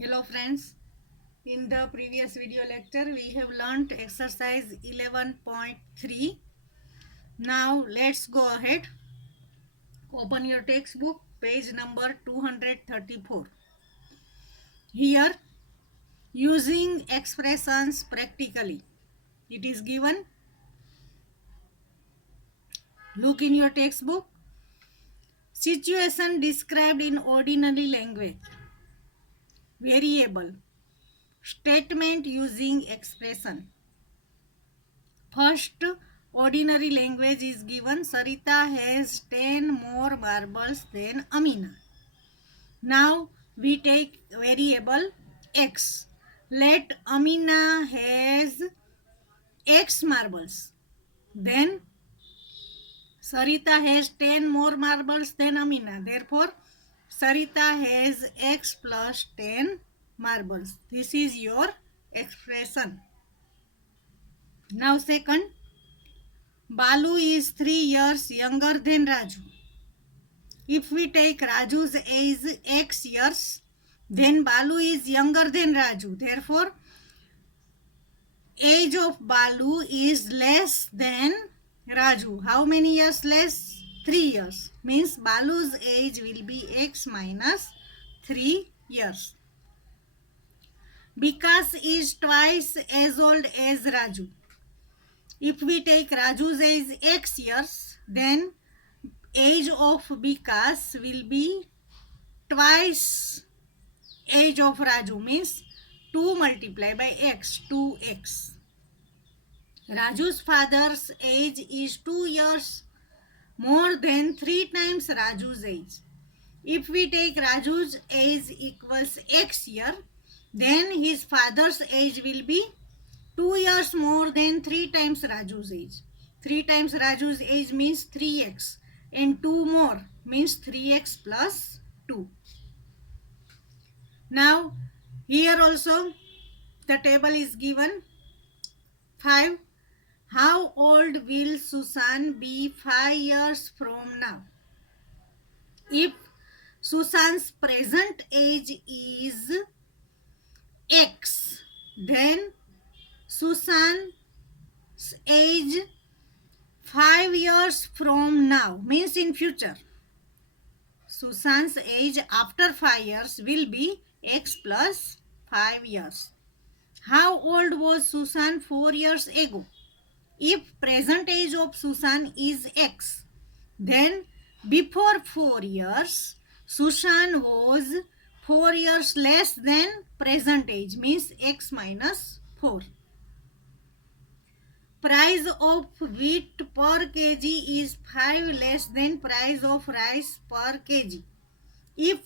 Hello friends, in the previous video lecture we have learnt exercise 11.3. Now let's go ahead. Open your textbook, page number 234. Here, using expressions practically. It is given. Look in your textbook. Situation described in ordinary language. Variable. Statement using expression. First, ordinary language is given. Sarita has 10 more marbles than Amina. Now we take variable x. Let Amina has x marbles. Then Sarita has 10 more marbles than Amina. Therefore, Sarita has x plus 10 marbles. This is your expression. Now second, Balu is 3 years younger than Raju. If we take Raju's age x years, then Balu is younger than Raju. Therefore, age of Balu is less than Raju. How many years less? 3 years. Means Balu's age will be x minus 3 years. Vikas is twice as old as Raju. If we take Raju's age x years, then age of Vikas will be twice age of Raju, means 2 multiplied by x, 2x. Raju's father's age is 2 years more than 3 times Raju's age. If we take Raju's age equals x year, then his father's age will be 2 years more than 3 times Raju's age. 3 times Raju's age means 3x, and 2 more means 3x plus 2. Now here also the table is given. 5. How old will Susan be 5 years from now? If Susan's present age is x, then Susan's age 5 years from now means in future. Susan's age after 5 years will be x plus 5 years. How old was Susan 4 years ago? If present age of Susan is x, then before 4 years, Susan was 4 years less than present age, means x minus 4. Price of wheat per kg is 5 less than price of rice per kg. If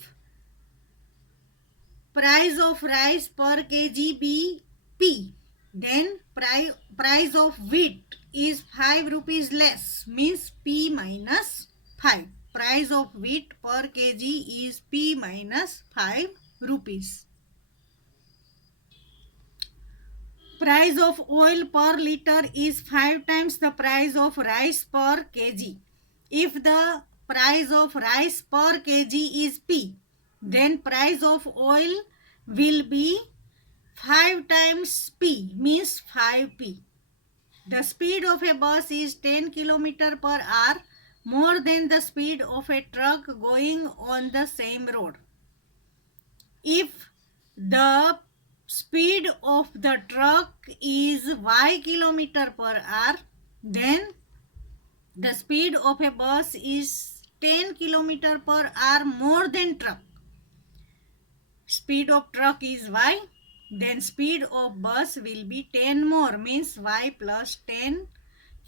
price of rice per kg be P, then price of wheat is 5 rupees less, means P minus 5. Price of wheat per kg is P minus 5 rupees. Price of oil per liter is 5 times the price of rice per kg. If the price of rice per kg is P, then price of oil will be 5 times P, means 5P. The speed of a bus is 10 km per hour, more than the speed of a truck going on the same road. If the speed of the truck is y km per hour, then the speed of a bus is 10 km per hour more than truck. Speed of truck is y, then speed of bus will be 10 more, means y plus 10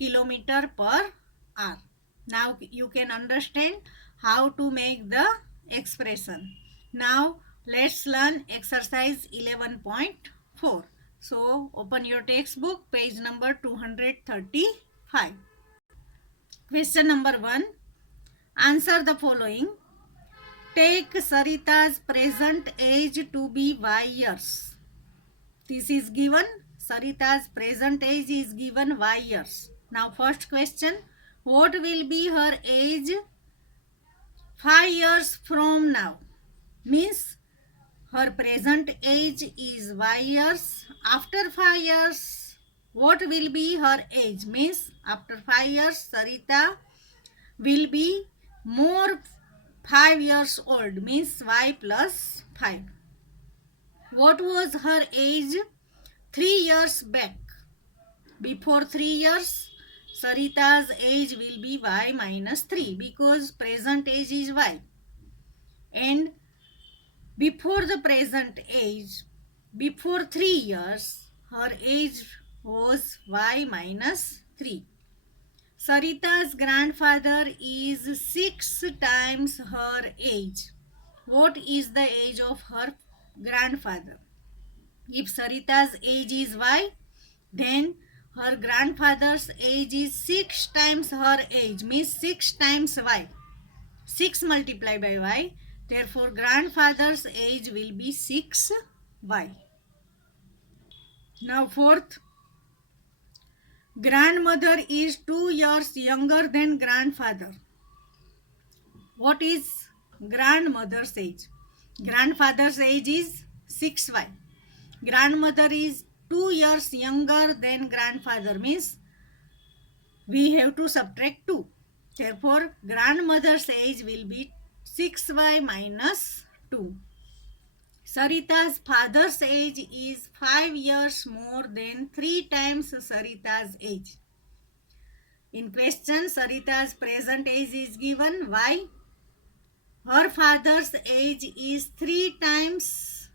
km per hour. Now you can understand how to make the expression. Now let's learn exercise 11.4. So open your textbook, page number 235. Question number 1. Answer the following. Take Sarita's present age to be y years. This is given. Sarita's present age is given y years. Now first question. What will be her age 5 years from now? Means her present age is y years. After 5 years, what will be her age? Means after 5 years, Sarita will be more 5 years old, means y plus 5. What was her age 3 years back? Before 3 years, Sarita's age will be y minus 3 because present age is y. And before the present age, before 3 years, her age was y minus 3. Sarita's grandfather is 6 times her age. What is the age of her grandfather? If Sarita's age is y, then her grandfather's age is 6 times her age, means 6 times y. 6 multiplied by y. Therefore, grandfather's age will be 6y. Now, fourth, grandmother is 2 years younger than grandfather. What is grandmother's age? Grandfather's age is 6y. Grandmother is 2 years younger than grandfather, means we have to subtract 2. Therefore, grandmother's age will be 6y minus 2. Sarita's father's age is 5 years more than 3 times Sarita's age. In question, Sarita's present age is given y. Her father's age is 3 times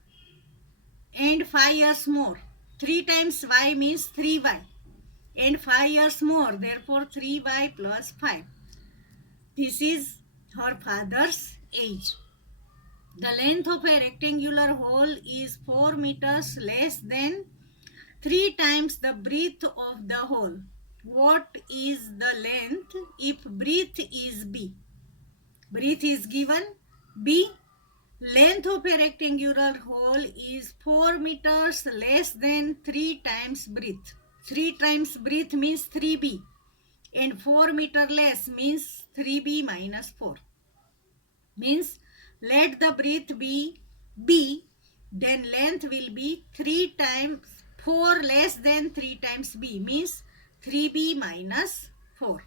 and 5 years more. 3 times y means 3y and 5 years more. Therefore, 3y plus 5. This is her father's age. The length of a rectangular hole is 4 meters less than 3 times the breadth of the hole. What is the length if breadth is b? Breadth is given b. Length of a rectangular hole is 4 meters less than 3 times breadth. 3 times breadth means 3b and 4 meter less means 3b minus 4. Means let the breadth be b, then length will be 3 times 4 less than 3 times b, means 3b minus 4.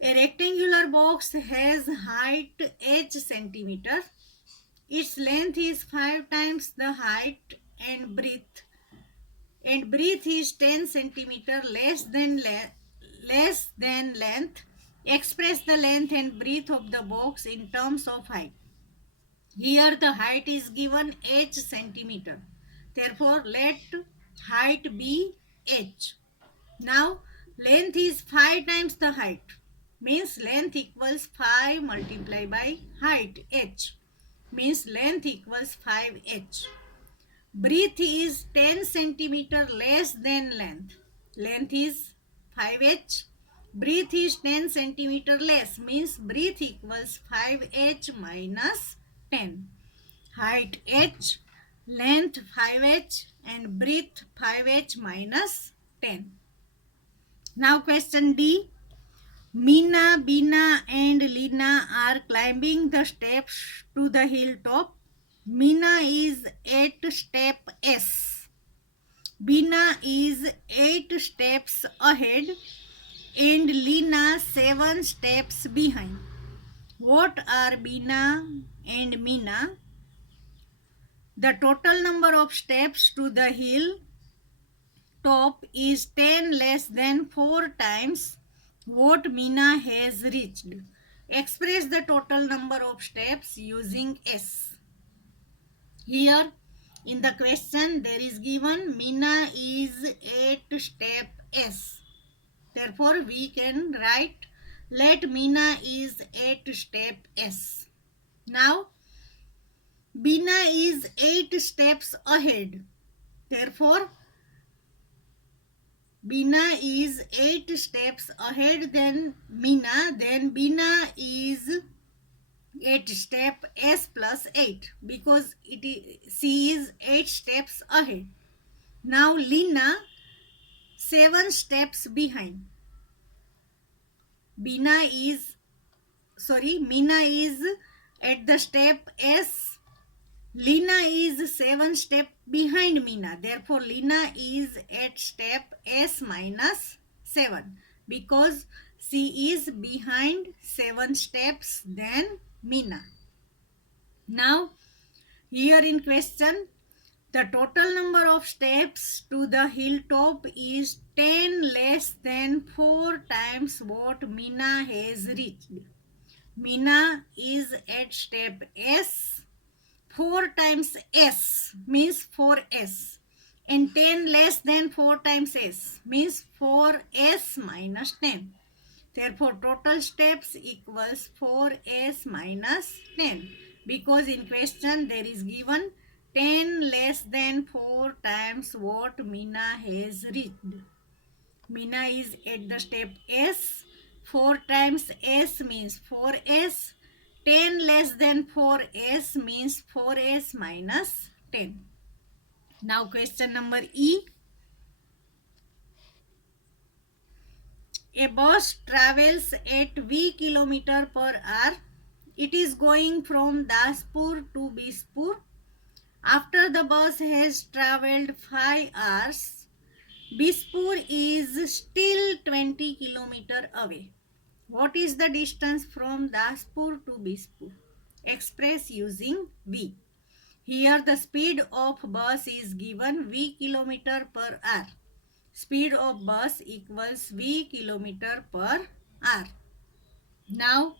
A rectangular box has height h centimeter. Its length is 5 times the height and breadth is 10 centimeter less than length. Express the length and breadth of the box in terms of height. Here the height is given h centimeter. Therefore, let height be h. Now, length is 5 times the height. Means length equals 5 multiplied by height h. Means length equals 5h. Breadth is 10 centimeter less than length. Length is 5h. Breadth is 10 centimeter less, means breadth equals 5h minus 10. Height h, length 5h and breadth 5h minus 10. Now question D. Meena, Beena and Leena are climbing the steps to the hilltop. Meena is at step S. Beena is 8 steps ahead and Leena 7 steps behind. What are Beena and Meena? The total number of steps to the hill top is 10 less than 4 times what Meena has reached. Express the total number of steps using S. Here in the question there is given Meena is at step S. Therefore we can write let Meena is at step S. Now Beena is 8 steps ahead. Therefore Beena is 8 steps ahead than Meena. Then Beena is at step S plus 8 because she is 8 steps ahead. Now Leena 7 steps behind. Meena is at the step S. Lina is 7 steps behind Meena. Therefore, Lina is at step S minus 7 because she is behind 7 steps than Meena. Now, here in question, the total number of steps to the hilltop is 10 less than 4 times what Meena has reached. Meena is at step S. 4 times S means 4S. And 10 less than 4 times S means 4S minus 10. Therefore, total steps equals 4S minus 10. Because in question there is given 10 less than 4 times what Meena has reached. Meena is at the step S. 4 times S means 4S. 10 less than 4S means 4S minus 10. Now question number E. A bus travels at V km per hour. It is going from Daspur to Bispur. After the bus has travelled 5 hours, Bispur is still 20 km away. What is the distance from Daspur to Bispur? Express using V. Here the speed of bus is given V km per hour. Speed of bus equals V km per hour. Now,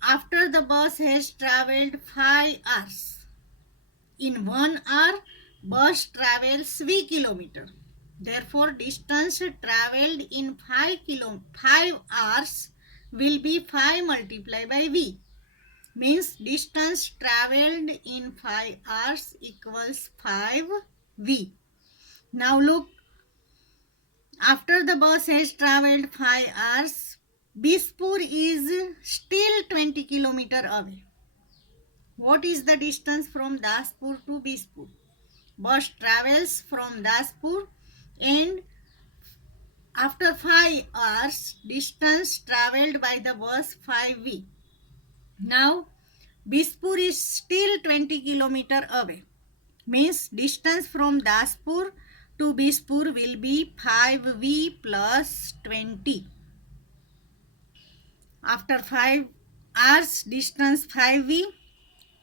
after the bus has travelled 5 hours, in 1 hour, bus travels V km. Therefore, distance travelled in 5 hours will be 5 multiplied by V. Means distance travelled in 5 hours equals 5V. Now look, after the bus has travelled 5 hours, Bispur is still 20 km away. What is the distance from Daspur to Bispur? Bus travels from Daspur and after 5 hours, distance travelled by the bus 5V. Now, Bispur is still 20 km away. Means distance from Daspur to Bispur will be 5V plus 20. After 5 hours, distance 5V.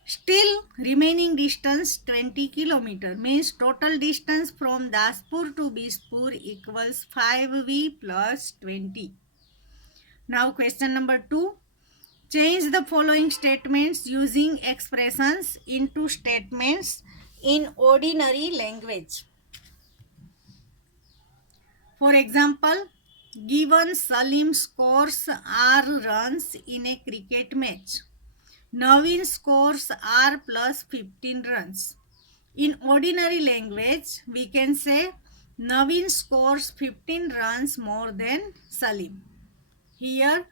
Still remaining distance 20 km. Means total distance from Daspur to Bispur equals 5V plus 20. Now question number 2. Change the following statements using expressions into statements in ordinary language. For example, given Salim scores R runs in a cricket match. Naveen scores R plus 15 runs. In ordinary language, we can say Naveen scores 15 runs more than Salim. Here,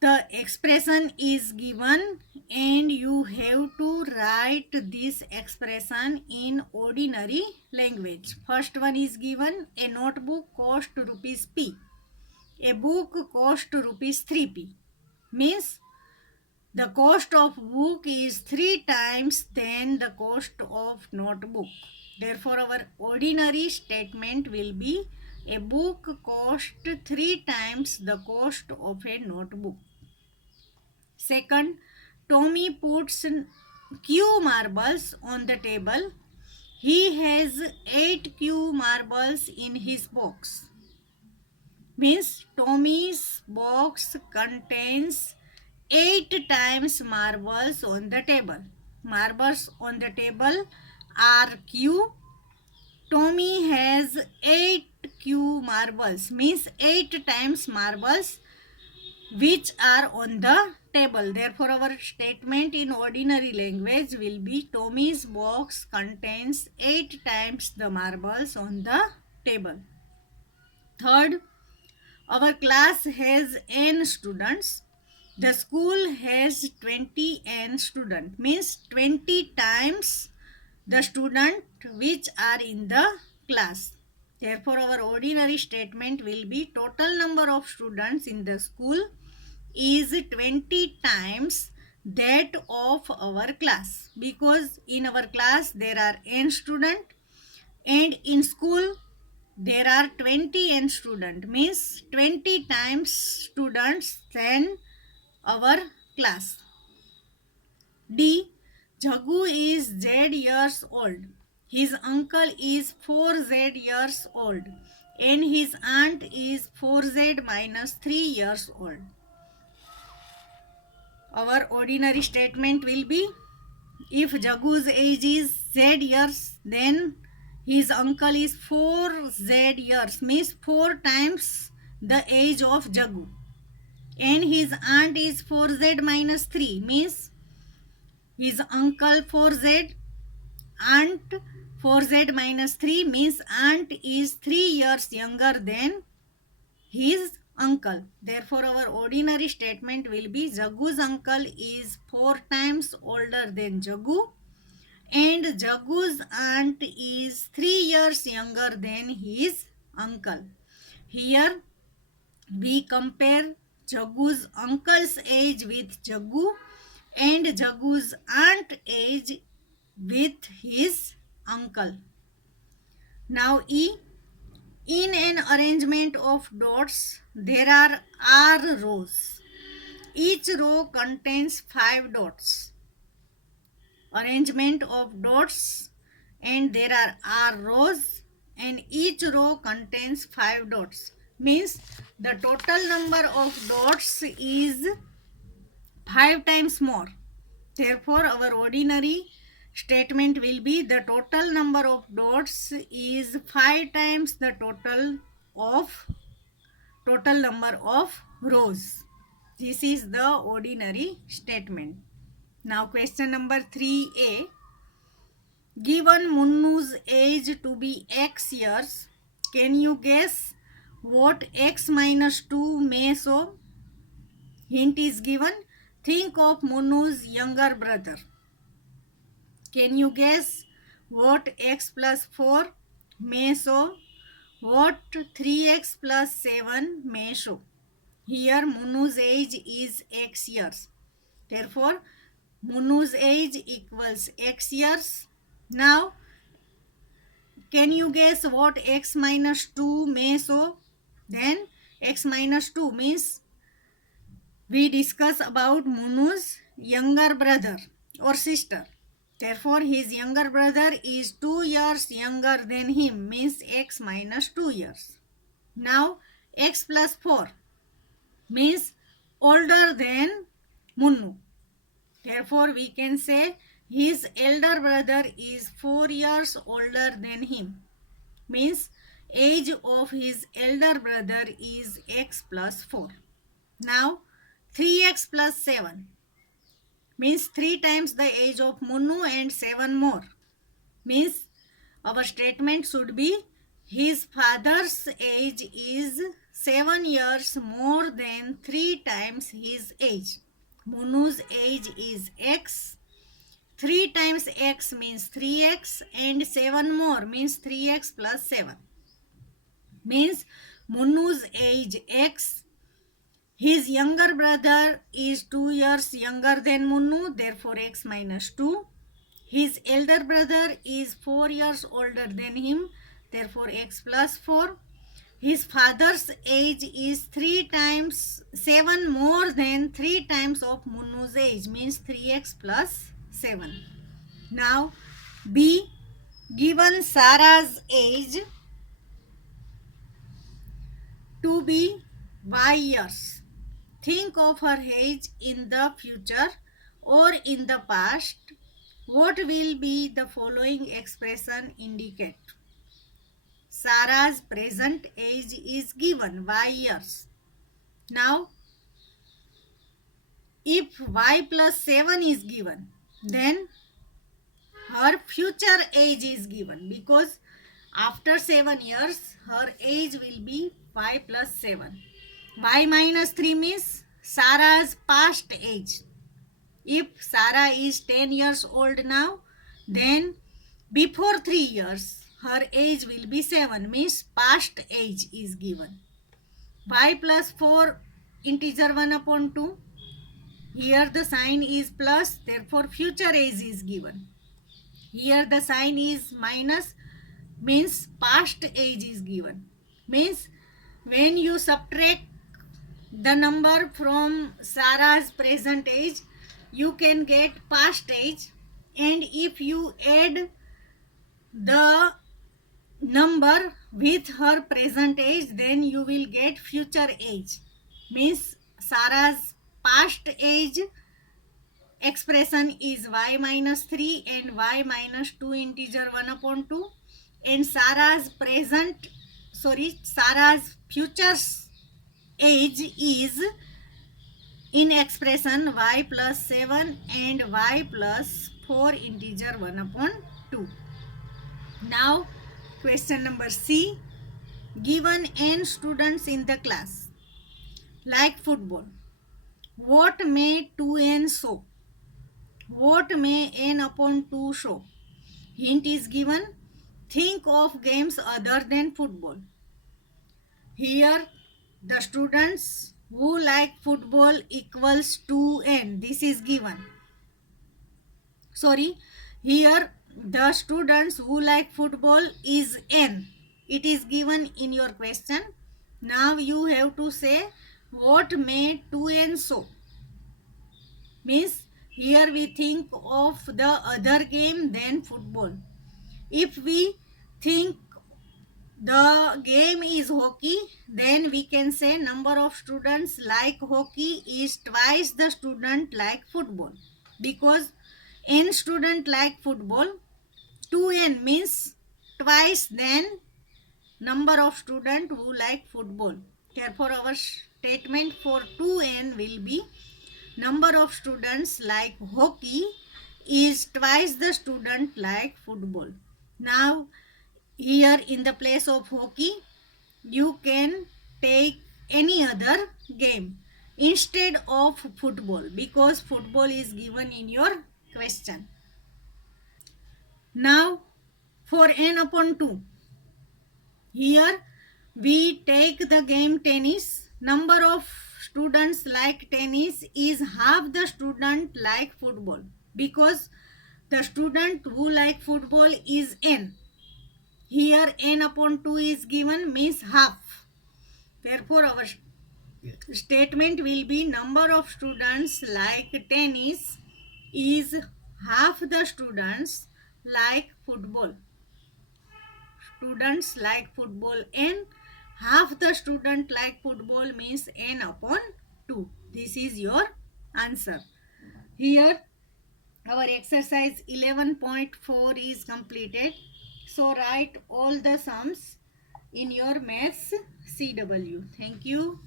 the expression is given and you have to write this expression in ordinary language. First one is given, a notebook cost rupees P. A book cost rupees 3P. Means the cost of book is 3 times than the cost of notebook. Therefore, our ordinary statement will be a book cost 3 times the cost of a notebook. Second, Tommy puts Q marbles on the table. He has 8 Q marbles in his box. Means Tommy's box contains 8 times marbles on the table. Marbles on the table are Q. Tommy has 8 Q marbles. Means 8 times marbles which are on the table. Therefore, our statement in ordinary language will be Tommy's box contains 8 times the marbles on the table. Third, our class has n students. The school has 20 n students. Means 20 times the student which are in the class. Therefore, our ordinary statement will be total number of students in the school is 20 times that of our class, because in our class there are n student and in school there are 20 n student, means 20 times students than our class. D. Jagu is Z years old. His uncle is 4Z years old and his aunt is 4Z minus 3 years old. Our ordinary statement will be, if Jagu's age is Z years, then his uncle is 4Z years, means 4 times the age of Jagu. And his aunt is 4Z minus 3, means his uncle 4Z, aunt 4Z minus 3, means aunt is 3 years younger than his uncle. Therefore, our ordinary statement will be, Jagu's uncle is 4 times older than Jagu and Jagu's aunt is 3 years younger than his uncle. Here we compare Jagu's uncle's age with Jagu and Jagu's aunt age with his uncle. Now E. In an arrangement of dots, there are R rows. Each row contains 5 dots. Arrangement of dots, and there are R rows and each row contains 5 dots. Means the total number of dots is 5 times more. Therefore, our ordinary statement will be, the total number of dots is 5 times the total number of rows. This is the ordinary statement. Now question number 3a. Given Munnu's age to be x years, can you guess what x minus 2 may show? Hint is given. Think of Munnu's younger brother. Can you guess what x plus 4 may show? What 3x plus 7 may show? Here Munnu's age is x years. Therefore, Munnu's age equals x years. Now, can you guess what x minus 2 may show? Then x minus 2 means we discuss about Munnu's younger brother or sister. Therefore, his younger brother is 2 years younger than him, means x minus 2 years. Now, x plus 4 means older than Munnu. Therefore, we can say his elder brother is 4 years older than him. Means age of his elder brother is x plus 4. Now, 3x plus 7 means 3 times the age of Munnu and 7 more. Means our statement should be, his father's age is 7 years more than 3 times his age. Munnu's age is x. 3 times x means 3x and 7 more means 3x plus 7. Means Munnu's age x. His younger brother is 2 years younger than Munnu, therefore x minus 2. His elder brother is 4 years older than him, therefore x plus 4. His father's age is 3 times 7 more than 3 times of Munnu's age, means 3x plus 7. Now B. Given Sarah's age to be y years, think of her age in the future or in the past. What will be the following expression indicate? Sarah's present age is given y years. Now, if y plus 7 is given, then her future age is given, because after 7 years her age will be y plus 7. Y minus 3 means Sarah's past age. If Sarah is 10 years old now, then before 3 years her age will be 7, means past age is given. Y plus 4 integer 1 upon 2. Here the sign is plus, therefore future age is given. Here the sign is minus, means past age is given. Means when you subtract the number from Sarah's present age, you can get past age, and if you add the number with her present age, then you will get future age. Means Sarah's past age expression is y minus 3 and y minus 2 integer 1 upon 2, and Sarah's future age is in expression y plus 7 and y plus 4 integer 1 upon 2. Now question number C. Given n students in the class like football, what may 2n show? What may n upon 2 show? Hint is given. Think of games other than football. Here the students who like football equals 2n. This is given. Here the students who like football is n. It is given in your question. Now you have to say what may 2n show. Means here we think of the other game than football. If we think the game is hockey, then we can say number of students like hockey is twice the student like football, because n student like football, 2n means twice than number of student who like football. Therefore our statement for 2n will be number of students like hockey is twice the student like football. Now here in the place of hockey you can take any other game instead of football, because football is given in your question. Now for n upon 2, here we take the game tennis. Number of students like tennis is half the student like football, because the student who like football is n. Here n upon 2 is given, means half. Therefore our statement will be number of students like tennis is half the students like football. Students like football n, half the student like football means n upon 2. This is your answer. Here our exercise 11.4 is completed. So write all the sums in your maths CW. Thank you.